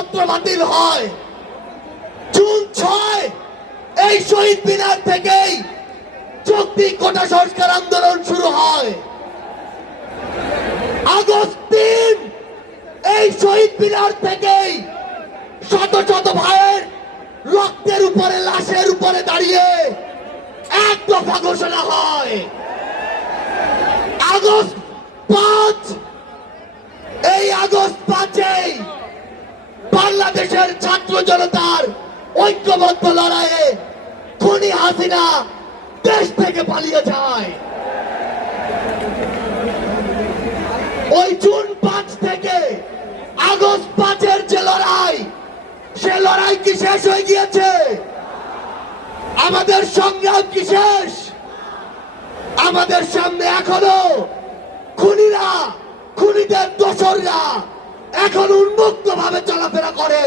ঘোষণাপত্র বাতিল হয়। জুন 6 এই শহীদ মিনার থেকেই যৌক্তিক কোটা সংস্কার আন্দোলন শুরু হয়। আগস্ট 3 এই শহীদ মিনার থেকেই শত শত ভাইয়ের রক্তের উপরে, লাশের উপরে দাঁড়িয়ে এক দফা ঘোষণা হয়। আগস্ট 5 এই আগস্ট 5 বাংলাদেশের ছাত্র জনতার ঐক্যবদ্ধ লড়াইয়ে খুনি হাসিনা দেশ থেকে পালিয়ে যায়। ওই জুন 5 থেকে আগস্ট 5 যে লড়াই, সে লড়াই কি শেষ হয়ে গিয়েছে? আমাদের সংগ্রাম কি শেষ? আমাদের সামনে এখনো খুনিরা, খুনিদের দোসররা এখন উন্মুক্ত ভাবে চলাফেরা করে।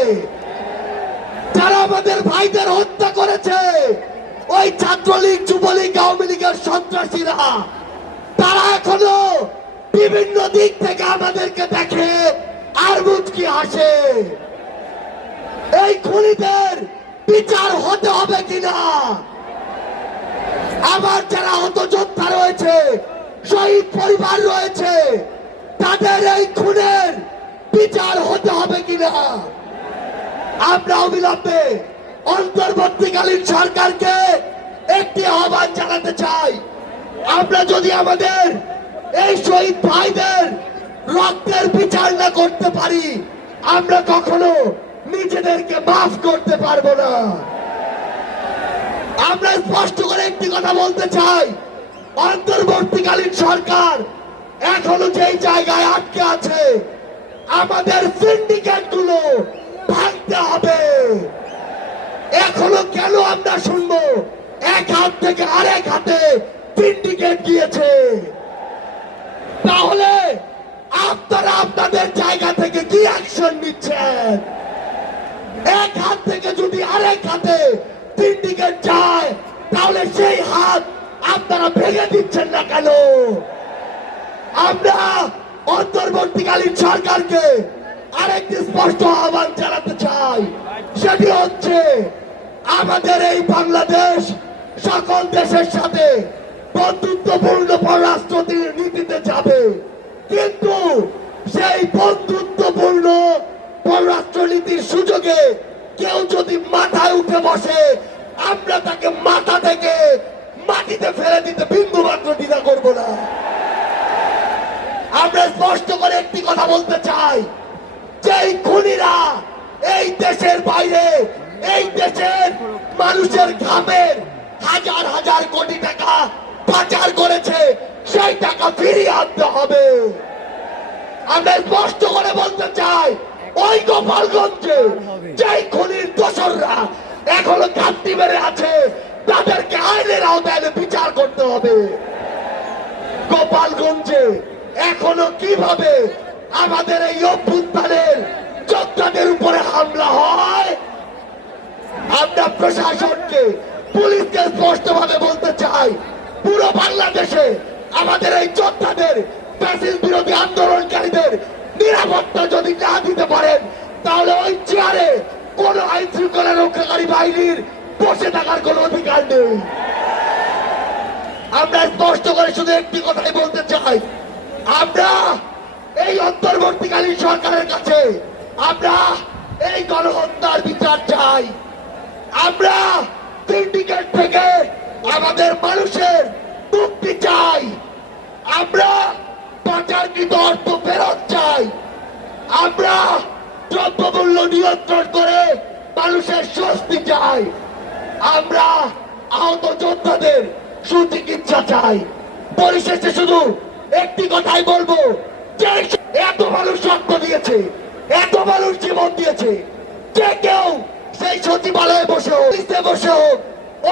যারা আমাদের ভাইদের হত্যা করেছে, ওই ছাত্রলীগ, যুবলীগ, আওয়ামী লীগের সন্ত্রাসীরা, তারা এখনো বিভিন্ন দিক থেকে আমাদেরকে দেখে আর মুচকি হাসে। এই খুনিদের বিচার হতে হবে কিনা? আবার যারা হত যোদ্ধা রয়েছে, শহীদ পরিবার রয়েছে, তাদের এই খুনের বিচার হতে হবে কিনা? আমরা অবিলম্বে অন্তর্বর্তীকালীন সরকারকে একটি আহ্বান জানাতে চাই। আমরা যদি আমাদের এই শহীদ ভাইদের রক্তের বিচার না করতে পারি, আমরা কখনো নিজেদেরকে মাফ করতে পারবো না। আমরা স্পষ্ট করে একটি কথা বলতে চাই, অন্তর্বর্তীকালীন সরকার এখনো যেই জায়গায় আটকে আছে, আমাদের সিন্ডিকেট গুলো ভাঙতে হবে। এখনো কেন আমরা শুনবো এক হাত থেকে আরেক হাতে সিন্ডিকেট গিয়েছে? তাহলে আপনারা আপনাদের জায়গা থেকে কি অ্যাকশন নিচ্ছেন? এক হাত থেকে যদি আরেক হাতে সিন্ডিকেট যায়, তাহলে সেই হাত আপনারা ভেঙে দিচ্ছেন না কেন? আমরা অন্তর্বর্তীকালীন সরকারকে আরেকটি স্পষ্ট আহ্বান জানাতে চাই। সেটি হচ্ছে, আমাদের এই বাংলাদেশ সকল দেশের সাথে বন্ধুত্বপূর্ণ পররাষ্ট্র নীতিতে যাবে, কিন্তু সেই বন্ধুত্বপূর্ণ পররাষ্ট্র নীতির সুযোগে কেউ যদি মাথায় উঠে বসে, আমরা তাকে মাথা থেকে মাটিতে ফেলে দিতে বিন্দু মাত্র দ্বিধা করবো না। আমরা স্পষ্ট করে একটি কথা বলতে চাই, যেই খুনিরা এই দেশের বাইরে, এই দেশের মানুষের ঘামের হাজার হাজার কোটি টাকা পাচার করেছে, সেই টাকা ফিরিয়ে আনতে হবে। আমরা স্পষ্ট করে বলতে চাই, ওই গোপালগঞ্জে যেই খুনির দোসররা এখনো ঘাটতি মেরে আছে, তাদেরকে আইনের আওতায় বিচার করতে হবে। গোপালগঞ্জে এখনো কিভাবে আমাদের এই অভ্যুত্থানের যোদ্ধাদের উপরে হামলা হয়, আমরা প্রশাসনকে, পুলিশকে স্পষ্ট ভাবে বলতে চাই, পুরো বাংলাদেশে আমাদের এই যোদ্ধাদের, ফ্যাসিস্ট বিরোধী আন্দোলনকারীদের নিরাপত্তা যদি না দিতে পারেন, তাহলে ওই চেয়ারে কোন আইন শৃঙ্খলা রক্ষাকারী বাহিনীর বসে থাকার কোন অধিকার নেই। আমরা স্পষ্ট করে শুধু একটি কথাই বলতে চাই, আমরা এই অন্তর্বর্তীকালীন সরকারের কাছে আমরা এই গণহত্যার বিচার চাই। আমরা সিন্ডিকেট থেকে আমাদের মানুষের মুক্তি চাই। আমরা পাচারকৃত অর্থ ফেরত চাই। আমরা দ্রব্যমূল্য নিয়ন্ত্রণ করে মানুষের স্বস্তি চাই। আমরা আহত যোদ্ধাদের সুচিকিৎসা চাই। পরিশেষে শুধু একটি কথাই বলবো, যে এত মানুষ রক্ত দিয়েছে, এত মানুষ জীবন দিয়েছে, যে কেউ সেই সচিবালয়ে বসে হোক, বসে হোক,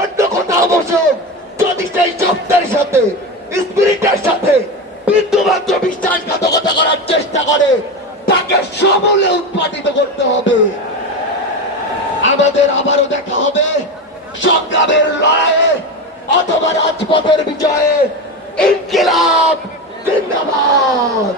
অন্য কোথাও বসে হোক, যদি সেই শব্দের সাথে, স্পিরিটের সাথে বিন্দুমাত্র বিশ্বাসঘাতকতা করার চেষ্টা করে, তাকে সমূলে উৎপাদিত করতে হবে। আমাদের আবারও দেখা হবে সংগ্রামের লড়াইয়ে অথবা রাজপথের বিজয়ে। ইনকিলাব জিন্দাবাদ।